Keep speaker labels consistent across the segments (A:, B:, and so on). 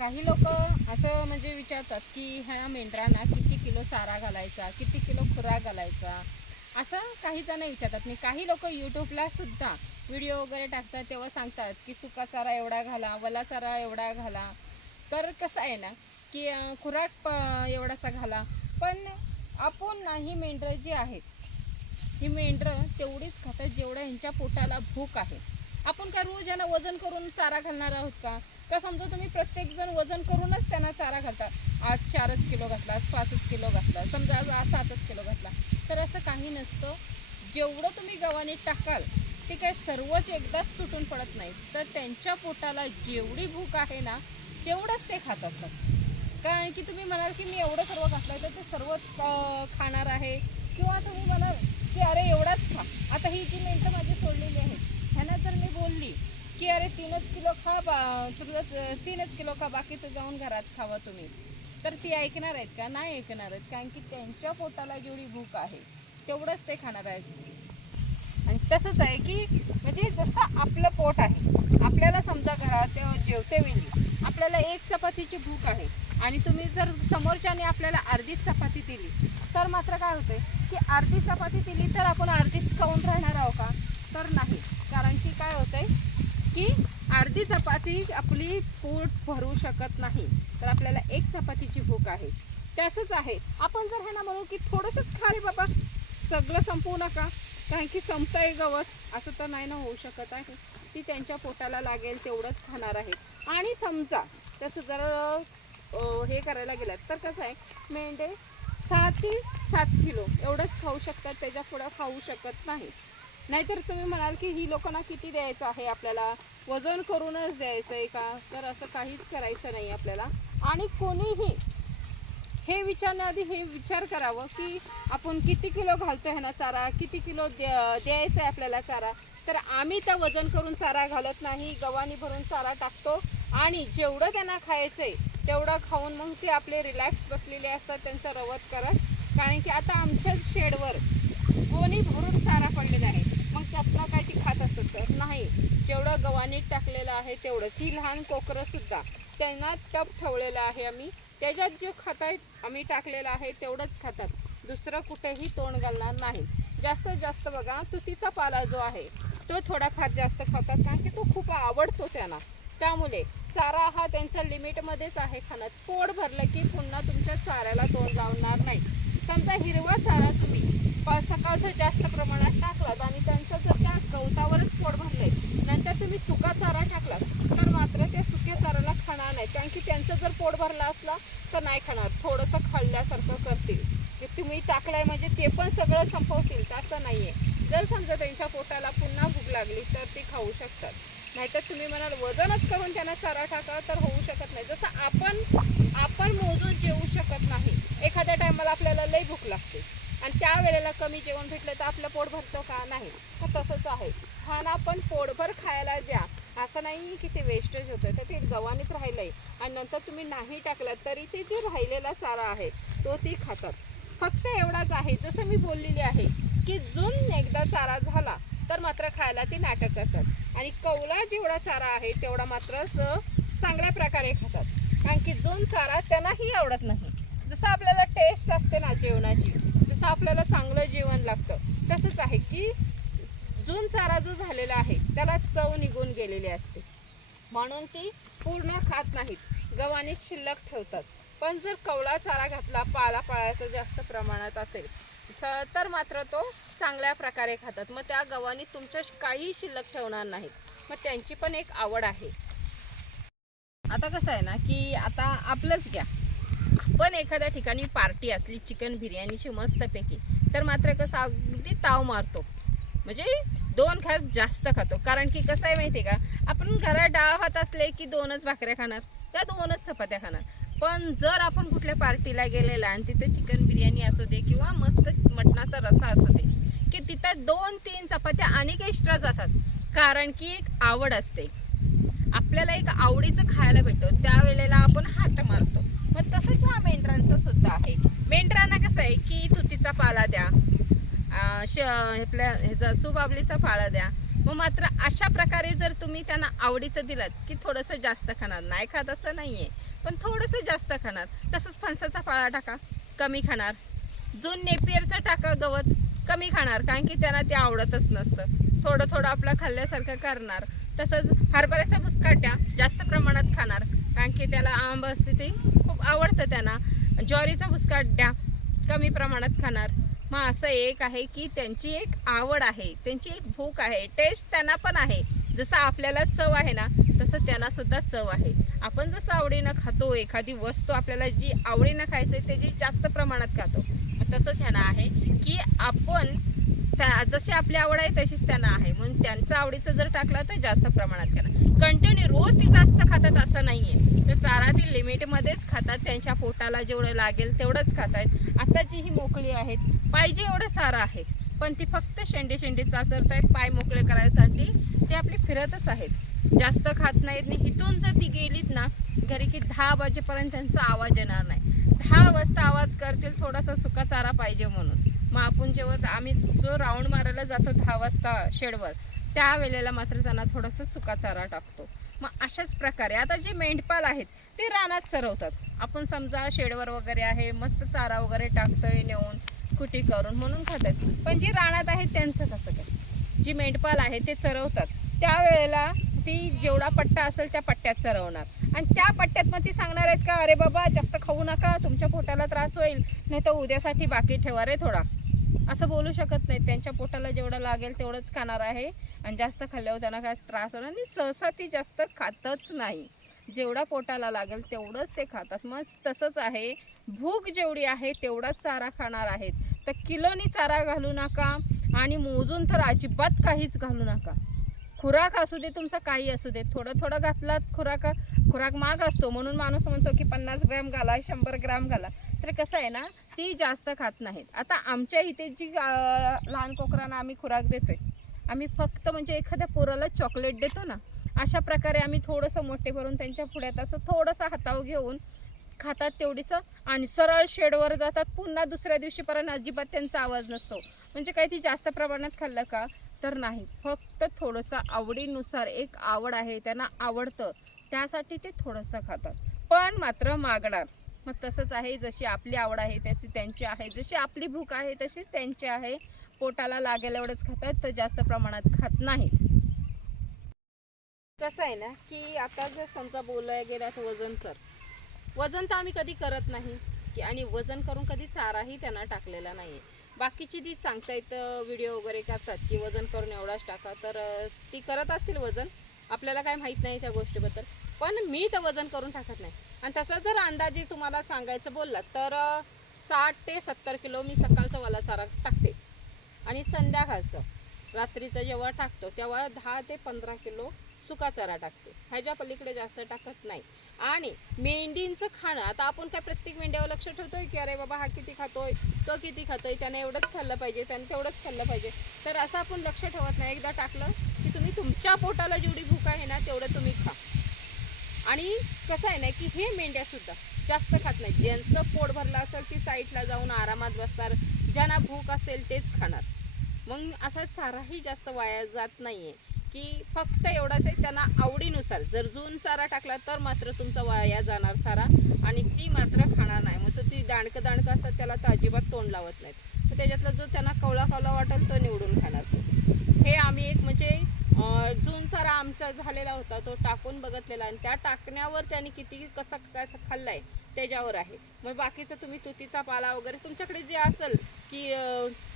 A: काही लोक असं म्हणजे विचारतात की ह्या मेंढरांना किती किलो चारा घालायचा किती किलो खुराक घालायचा? असं काही जण विचारतात. नाही काही लोक यूट्यूबला सुद्धा व्हिडिओ वगैरे टाकतात तेव्हा सांगतात की सुका चारा एवढा घाला वला चारा एवढा घाला. तर कसं आहे ना की खुराक प एवढासा घाला. पण आपण ही मेंढरं जी आहेत ही मेंढरं तेवढीच खातात जेवढं ह्यांच्या पोटाला भूक आहे. आपण काय रोज यांना वजन करून चारा घालणार आहोत का? का समजा तुम्ही प्रत्येकजण वजन करूनच त्यांना चारा घालता? आज चारच किलो घातला आज पाचच किलो घातला समजा आज आज सातच किलो घातला. तर असं काही नसतं. जेवढं तुम्ही गव्हाने टाकाल ते काय सर्वच एकदाच तुटून पडत नाही तर त्यांच्या पोटाला जेवढी भूक आहे ना तेवढंच ते खात असतात. कारण की तुम्ही म्हणाल की मी एवढं सर्व घातलं तर ते सर्व खाणार आहे. किंवा तुम्ही म्हणाल की अरे एवढाच खा. आता ही जी मेंढं माझी सोडलेली आहे ह्यांना जर मी बोलली की अरे तीनच किलो खा बा तुझं तीनच किलो खा बाकीचं जाऊन घरात खावा तुम्ही. तर ती ऐकणार आहेत का? नाही ऐकणार आहेत कारण की त्यांच्या पोटाला जेवढी भूक आहे तेवढंच ते खाणार आहेत. आणि तसंच आहे की म्हणजे जसं आपलं पोट आहे आपल्याला समजा घरात जेवते वेळी आपल्याला एक चपातीची भूक आहे आणि तुम्ही जर समोरच्याने आपल्याला अर्धीच चपाती दिली तर मात्र काय होते की अर्धी चपाती दिली तर आपण अर्धीच खाऊन राहणार आहोत का? तर नाही. कारण की काय होतंय की अर्धी चपाती आपली पोट भरू शकत नाही. तर आपल्याला एक चपातीची भूक आहे. तसंच आहे. आपण जर ह्यांना म्हणू की थोडंसंच खा रे बाबा सगळं संपवू नका. कारण की संपतंय गवत असं तर नाही ना होऊ शकत आहे. ती त्यांच्या पोटाला लागेल तेवढंच खाणार आहे. आणि समजा तसं जर हे करायला गेलं तर कसं आहे मेंढे सहा ते सात किलो एवढंच खाऊ शकतात त्याच्या पुढं खाऊ शकत नाही. नाहीतर तुम्ही म्हणाल की ही लोकांना किती द्यायचं आहे आपल्याला? वजन करूनच द्यायचं आहे का? तर असं काहीच करायचं नाही आपल्याला. आणि कोणीही हे विचारण्याआधी हे विचार करावं की आपण किती किलो घालतो ह्यांना चारा? किती किलो द्यायचा आहे आपल्याला चारा? तर आम्ही त्या वजन करून चारा घालत नाही गव्हाणी भरून चारा टाकतो. आणि जेवढं त्यांना खायचं आहे तेवढं खाऊन मग ते आपले रिलॅक्स बसलेले असतात त्यांचं रवत करत. कारण की आता आमच्याच शेडवर गोणी भरून चारा पडलेला आहे. त्यातला काय ती खात असतात तर नाही. जेवढं गव्हाणीत टाकलेलं आहे तेवढंच. ही लहान कोकरंसुद्धा त्यांना टप ठेवलेलं आहे आम्ही. त्याच्यात जे खातायत आम्ही टाकलेलं आहे तेवढंच खातात. दुसरं कुठेही तोंड घालणार नाही. जास्तीत जास्त बघा तुतीचा पाला जो आहे तो थोडाफार जास्त खातात कारण की तो खूप आवडतो त्यांना. त्यामुळे चारा हा त्यांच्या लिमिटमध्येच आहे खाणं पोट भरलं की पुन्हा तुमच्या चाऱ्याला तोंड लावणार नाही. समजा हिरवा चारा तुम्ही सकाळचं जास्त प्रमाणात टाकलात आणि त्यांचं जर त्या गवतावरच पोट भरलंय नंतर तुम्ही सुका चारा टाकलात तर मात्र त्या सुक्या चाऱ्याला खाणार नाही कारण की त्यांचं जर पोट भरला असला तर नाही खाणार. थोडंसं खाल्ल्यासारखं करतील. की तुम्ही टाकलाय म्हणजे ते पण सगळं संपवतील तसं आहे जर समजा त्यांच्या पोटाला पुन्हा भूक लागली तर ते खाऊ शकतात. नाहीतर तुम्ही म्हणाल वजनच करून त्यांना चारा टाका तर होऊ शकत नाही. जसं आपण आपण मोजून जेवू शकत नाही. एखाद्या टायमाला आपल्याला लई भूक लागते. आणि त्या वेळेला कमी जेवण भेटलं तर आपलं पोट भरतं का? नाही. तर तसंच आहे. खाणं आपण पोटभर खायला द्या. असं नाही की ते वेस्टेज होतं तर ते गव्हाणीत आहे आणि नंतर तुम्ही नाही टाकलं तरी ते जे राहिलेला चारा आहे तो ती खातात. फक्त एवढाच आहे जसं मी बोललेली आहे की जून एकदा चारा झाला तर मात्र खायला ते नाटक करतात. आणि कौला जेवढा चारा आहे तेवढा मात्र चांगल्या प्रकारे खातात. कारण की जून चारा त्यांनाही आवडत नाही. जसं आपल्याला टेस्ट असते ना जेवणाची जसं आपल्याला चांगलं जेवण लागतं तसंच आहे की जून चारा जो झालेला आहे त्याला चव निघून गेलेली असते. म्हणून ती पूर्ण खात नाहीत. गव्हाने शिल्लक ठेवतात. पण जर कवळा चारा घातला पाला पाळायचा जास्त प्रमाणात असेल तर मात्र तो चांगल्या प्रकारे खातात. मग त्या गव्हाणी तुमच्या काही शिल्लक ठेवणार नाहीत. मग त्यांची पण एक आवड आहे. आता कसं आहे ना की आता आपलंच घ्या. पण एखाद्या ठिकाणी पार्टी असली चिकन बिर्याणीची मस्तपैकी तर मात्र कसं अगदी ताव मारतो. म्हणजे दोन घास जास्त खातो. कारण की कसं आहे माहिती आहे का? आपण घरात डाळ भात असले की दोनच भाकऱ्या खाणार. त्या दोनच चपात्या खाणार. पण जर आपण कुठल्या पार्टीला गेलेला आणि तिथे चिकन बिर्याणी असू दे किंवा मस्त मटणाचा रसा असू दे की तिथं दोन तीन चपात्या आणि एक्स्ट्रा जातात. कारण की एक आवड असते. आपल्याला एक आवडीचं खायला भेटतो. त्यावेळेला आपण हात मारतो. मग तसंच ह्या मेंढरांचं सुद्धा आहे. मेंढरांना कसं आहे की तुतीचा पाला द्या श आपल्या ह्याचा सुबाबलीचा फाळा द्या. मग मात्र अशा प्रकारे जर तुम्ही त्यांना आवडीचं दिलं की थोडंसं जास्त खाणार. नाही खात असं नाही आहे पण थोडंसं जास्त खाणार. तसंच फणसाचा फाळा टाका. कमी खाणार. जो नेपियरचं टाका गवत कमी खाणार. कारण की त्यांना ते आवडतच नसतं. थोडं थोडं आपलं खाल्ल्यासारखं करणार. तसंच हरभऱ्याचा बुसकाट्या जास्त प्रमाणात खाणार. कारण की त्याला आंब असते ते खूप आवडतं त्यांना. ज्वारीचा बुसकाट्या कमी प्रमाणात खाणार. मग असं एक आहे की त्यांची एक आवड आहे त्यांची एक भूक आहे टेस्ट त्यांना पण आहे. जसं आपल्याला चव आहे ना तसं त्यांना सुद्धा चव आहे. आपण जसं आवडीनं खातो एखादी वस्तू आपल्याला जी आवडीनं खायचं आहे त्याची जास्त प्रमाणात खातो. मग तसंच ह्यांना आहे की आपण त्या जशी आपली आवड आहे तशीच त्यांना आहे. म्हणून त्यांचं आवडीचं जर टाकलं तर जास्त प्रमाणात खाणार कंटिन्यू रोज ती जास्त खातात असं नाही आहे तर चारा ती लिमिटमध्येच खातात. त्यांच्या पोटाला जेवढं लागेल तेवढंच खातात आता जी ही मोकळी आहेत. पाहिजे एवढं चारा आहे. पण ती फक्त शेंडे शेंडे चाचरत आहेत पाय मोकळे करायसाठी. ते आपली फिरतच आहेत. जास्त खात नाहीत आणि इथून जर ती गेलीत ना घरी की दहा वाजेपर्यंत त्यांचा आवाज येणार नाही. दहा वाजता आवाज करतील थोडासा सुका चारा पाहिजे म्हणून. मग आपण जेव्हा आम्ही जो राऊंड मारायला जातो दहा वाजता शेडवर त्यावेळेला मात्र त्यांना थोडासा सुका चारा टाकतो. मग अशाच प्रकारे आता जे मेंढपाल आहेत ते रानात चरवतात. आपण समजा शेडवर वगैरे आहे मस्त चारा वगैरे टाकतोय नेऊन कुटी करून म्हणून खातात. पण जी रानात आहेत त्यांचं कसं काय? जी मेंढपाल आहे ते चरवतात. त्यावेळेला ती जेवढा पट्टा असेल त्या पट्ट्यात चरवणार. आणि त्या पट्ट्यात मग ती सांगणार आहेत का अरे बाबा जास्त खाऊ नका तुमच्या पोटाला त्रास होईल. नाही तर उद्यासाठी बाकी ठेवा रे थोडा. असं बोलू शकत नाही त्यांच्या पोटाला जेवढं लागेल तेवढंच खाणार आहे. आणि जास्त खाल्ल्यावर त्यांना काय त्रास होणार आणि सहसा ती जास्त खातच नाही. जेवढा पोटाला लागेल तेवढंच ते खातात. मग तसंच आहे. भूक जेवढी आहे तेवढाच चारा खाणार आहेत. तर किलोनी चारा घालू नका आणि मोजून तर अजिबात काहीच घालू नका. खुराक असू दे तुमचा काही असू दे. थोडं थोडं घातलात खुराक खुराक माग असतो. म्हणून माणूस म्हणतो की पन्नास ग्रॅम घाला शंभर ग्रॅम घाला. तर कसं आहे ना ती जास्त खात नाहीत. आता आमच्या इथे जी लहान कोकरांना आम्ही खुराक देतोय आम्ही फक्त म्हणजे एखाद्या पोराला चॉकलेट देतो ना अशा प्रकारे आम्ही थोडंसं मोठे भरून त्यांच्या पुढ्यात असं थोडंसं हातावर घेऊन खातात तेवढीचं आणि सरळ शेडवर जातात. पुन्हा दुसऱ्या दिवशीपर्यंत अजिबात त्यांचा आवाज नसतो. म्हणजे काही ती जास्त प्रमाणात खाल्लं का? तर नाही. फक्त थोडंसं आवडीनुसार एक आवड आहे त्यांना आवडतं त्यासाठी ते थोडंसं खातात. पण मात्र मागणार. मग तसंच आहे जशी आपली आवड आहे तशी त्यांची आहे. जशी आपली भूक आहे तशीच त्यांची आहे. पोटाला लागेल एवढंच खातात तर जास्त प्रमाणात खात नाहीत. कसं आहे ना की आता जर समजा बोलायला गेल्यात वजन कर वजन तर आम्ही कधी करत नाही. की आणि वजन करून कधी चाराही त्यांना टाकलेला नाही बाकीची जी सांगतायत व्हिडिओ वगैरे करतात की वजन करून एवढाच टाका तर ती करत असतील वजन. आपल्याला काय माहीत नाही त्या गोष्टीबद्दल. पण मी तर वजन करून टाकत नाही. आणि तसं जर अंदाजे तुम्हाला सांगायचं बोललात तर साठ ते सत्तर किलो मी सकाळचा वाला चारा टाकते. आणि संध्याकाळचं रात्रीचं जेव्हा टाकतो तेव्हा दहा ते पंधरा किलो सुका चारा टाकते. ह्याच्या पलीकडे जास्त टाकत नाही. आणि मेंढींचं खाणं आता आपण काय प्रत्येक मेंढ्यावर लक्ष ठेवतोय की अरे बाबा हा किती खातोय तो किती खातोय त्याने एवढंच खाल्लं पाहिजे त्याने तेवढंच खाल्लं पाहिजे. तर असं आपण लक्ष ठेवत नाही. एकदा टाकलं की तुम्ही तुमच्या पोटाला जेवढी भूक आहे ना तेवढं तुम्ही खा. आणि कसं आहे ना की हे मेंढ्यासुद्धा जास्त खात नाही ज्यांचं पोट भरलं असेल ती साईडला जाऊन आरामात बसणार ज्यांना भूक असेल तेच खाणार. मग असा चाराही जास्त वाया जात नाही आहे की फक्त एवढाच आहे त्यांना आवडीनुसार जर जून चारा टाकला तर मात्र तुमचा वाया जाणार चारा आणि ती मात्र खाणार नाही. मग तो ती दाणकं दाणकं असतात त्याला तर अजिबात तोंड लावत नाहीत. तर त्याच्यातला जो त्यांना कवला कवला वाटेल तो निवडून खाणार. हे आम्ही एक म्हणजे जून चारा आमचा झालेला होता तो टाकून बघितलेला आणि त्या टाकण्यावर त्यांनी किती कसा काय खाल्लाय त्याच्यावर आहे. मग बाकीचं तुम्ही तुतीचा पाला वगैरे तुमच्याकडे जे असेल की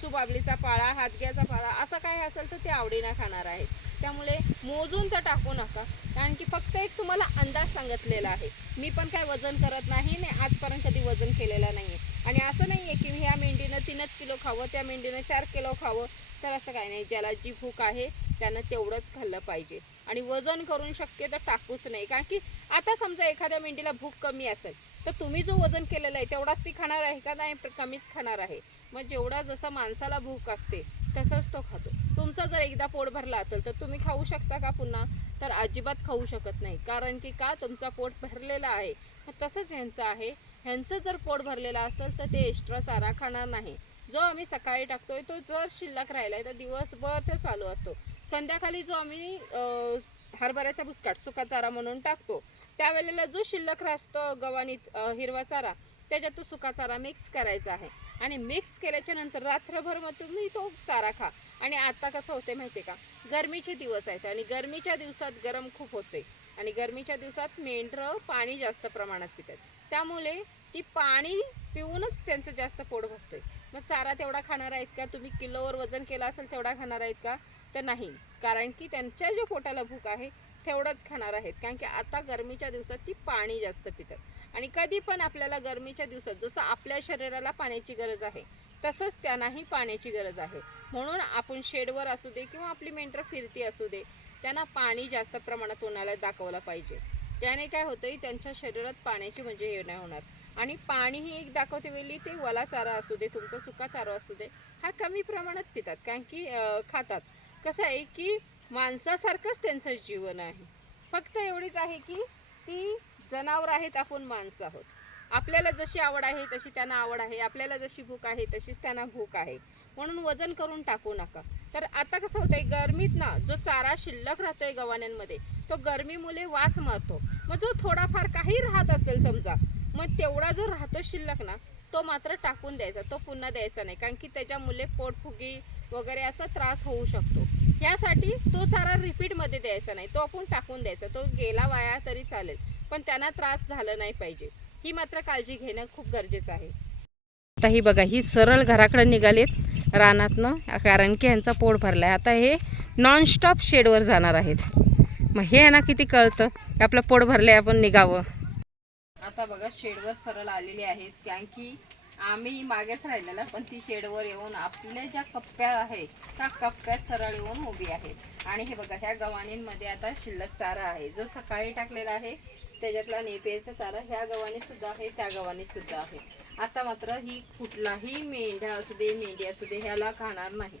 A: सुबाबलीचा पाळा हातग्याचा पाळा असं काय असेल तर ते आवडीनं खाणार आहे. त्यामुळे मोजून तर टाकू नका कारण की फक्त एक तुम्हाला अंदाज सांगितलेला आहे. मी पण काय वजन करत नाही आणि आजपर्यंत कधी वजन केलेलं नाही आणि असं नाही आहे की ह्या मेंढीनं तीनच किलो खावं त्या मेंढीनं चार किलो खावं तर असं काय नाही. ज्याला जी भूक आहे त्यानं तेवढंच खाल्लं पाहिजे. आणि वजन करून शक्य तर टाकूच नाही. कारण की आता समजा एखाद्या मेंढीला भूक कमी असेल तर तुम्ही जो वजन केलेलं आहे तेवढाच ती खाणार आहे का नाही? कमीच खाणार आहे. मग जेवढा जसा माणसाला भूक असते तसंच तो खातो. तुमचा जर एकदा पोट भरला असेल तर तुम्ही खाऊ शकता का पुन्हा? तर अजिबात खाऊ शकत नाही. कारण की का? तुमचा पोट भरलेला आहे. तसंच ह्यांचं आहे. ह्यांचं जर पोट भरलेलं असेल तर ते एक्स्ट्रा चारा खाणार नाही. जो आम्ही सकाळी टाकतोय तो जर शिल्लक राहिलाय तर दिवसभर ते चालू असतो. संध्याकाळी जो आम्ही हरभऱ्याचा बुसकाट सुका चारा म्हणून टाकतो त्यावेळेला जो शिल्लक राहतो गव्हाणीत हिरवा चारा त्याच्यात तो सुका चारा मिक्स करायचा आहे. आणि मिक्स केल्याच्यानंतर रात्रभर मग तुम्ही तो चारा खा. आणि आता कसं होते माहिती का? गरमीचे दिवस आहेत आणि गरमीच्या दिवसात गरम खूप होते. आणि गरमीच्या दिवसात मेंढरं पाणी जास्त प्रमाणात पितात. त्यामुळे ती पाणी पिऊनच त्यांचं जास्त पोट भरतोय. मग चारा तेवढा खाणार आहेत का? तुम्ही किलोवर वजन केलं असेल तेवढा खाणार आहेत का? तर नाही. कारण की त्यांच्या ज्या पोटाला भूक आहे तेवढंच खाणार आहेत. कारण की आता गरमीच्या दिवसात ती पाणी जास्त पितात. आणि कधी पण आपल्याला गरमीच्या दिवसात जसं आपल्या शरीराला पाण्याची गरज आहे तसंच त्यांनाही पाण्याची गरज आहे. म्हणून आपण शेडवर असू दे किंवा आपली मेंटर फिरती असू दे त्यांना पाणी जास्त प्रमाणात उन्हाळ्यात दाखवलं पाहिजे. त्याने काय होतंय त्यांच्या शरीरात पाण्याची म्हणजे हे नाही होणार. आणि पाणी ही एक दाखवते वेळी ते वला चारा असू दे तुमचा सुका चारा असू दे हा कमी प्रमाणात पितात. कारण की खातात. कसं आहे की माणसासारखंच त्यांचं जीवन आहे. फक्त एवढीच आहे की ती जनावर आहेत आपण माणसं आहोत. आपल्याला जशी आवड आहे तशी त्यांना आवड आहे आपल्याला जशी भूक आहे तशीच त्यांना भूक आहे. म्हणून वजन करून टाकू नका. तर आता कसं होतं आहे गरमीत ना जो चारा शिल्लक राहतो आहे गव्हाण्यांमध्ये तो गरमीमुळे वास मारतो. मग जो थोडाफार काही राहत असेल समजा मग तेवढा जो राहतो शिल्लक ना तो मात्र टाकून द्यायचा तो पुन्हा द्यायचा नाही. कारण की त्याच्यामुळे पोटफुगी वगैरे असा त्रास होऊ शकतो. ह्यासाठी तो चारा रिपीटमध्ये द्यायचा नाही. तो आपण टाकून द्यायचा. तो गेला वाया तरी चालेल. पण त्यांना त्रास झाला नाही पाहिजे. ही मात्र काळजी घेणं खूप गरजेचं आहे. आता ही बघा ही सरळ घराकडे निघालेत रानातनं कारण की यांचा पोट आहे आता हे नॉनस्टॉप शेडवर जाणार आहेत. मग हे ना किती कळतं? की आपलं पोट आहे आपण निघावं. आता बघा शेडवर सरळ आलेली आहेत. कारण की आम्ही मागेच राहिलेला पण ती शेडवर येऊन आपल्या ज्या कप्प्या आहेत त्या कप्प्यात सरळ येऊन उभी आहेत आणि हे बघा ह्या गव्हाणींमध्ये आता शिल्लक चारा आहे. जो सकाळी टाकलेला आहे त्याच्यातला नेपियाचा चारा ह्या गव्हाणीत सुद्धा आहे त्या गव्हाणीत सुद्धा आहे. आता मात्र ही कुठलाही मेंढ्या असू दे मेंढी असू दे ह्याला खाणार नाही.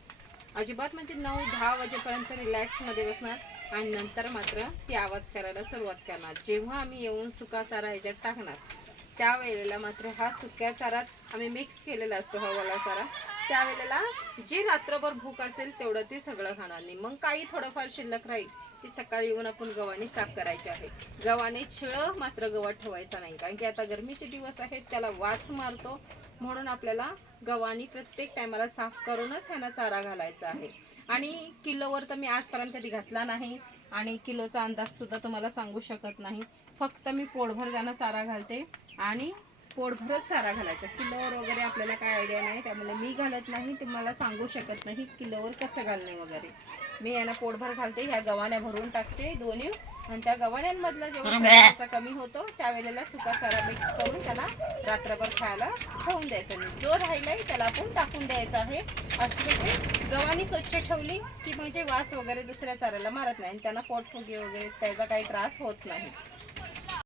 A: अजिबात म्हणजे नऊ दहा वाजेपर्यंत रिलॅक्समध्ये बसणार आणि नंतर मात्र ती आवाज करायला सुरुवात करणार. जेव्हा आम्ही येऊन सुका चारा ह्याच्यात टाकणार त्यावेळेला मात्र हा सुक्या चारात आम्ही मिक्स केलेला असतो हवाला चारा. त्यावेळेला जी रात्रभर भूक असेल तेवढं ते सगळं खाणार नाही. मग काही थोडंफार शिल्लक राहील ती सकाळी येऊन आपण गव्हाने साफ करायची आहे. गव्हाने छिळं मात्र गवत ठेवायचा नाही कारण की आता गरमीचे दिवस आहेत त्याला वास मारतो म्हणून आपल्याला गव्हाणी प्रत्येक टायमाला साफ करूनच ह्यांना चारा घालायचा आहे. आणि किलोवर तर मी आजपर्यंत कधी घातला नाही आणि किलोचा अंदाजसुद्धा तुम्हाला सांगू शकत नाही. फक्त मी पोटभर त्यांना चारा घालते. आणि पोटभरच चारा घालायचा. किलोवर वगैरे आपल्याला काय आयडिया नाही त्यामुळे मी घालत नाही तुम्हाला सांगू शकत नाही किलोवर कसं घालणे वगैरे. मी यांना पोटभर घालते ह्या गव्हाण्या भरून टाकते दोन्ही. आणि त्या गव्हाण्यांमधला जेव्हा कमी होतो त्यावेळेला सुका चारा मिक्स करून त्याला रात्रभर खायला ठेवून द्यायचा. नाही जो राहिलाय त्याला आपण टाकून द्यायचा आहे. अशी म्हणजे गव्हाणी स्वच्छ ठेवली की म्हणजे वास वगैरे दुसऱ्या चाऱ्याला मारत नाही. आणि त्यांना पोटफुगी वगैरे त्याचा काही त्रास होत नाही.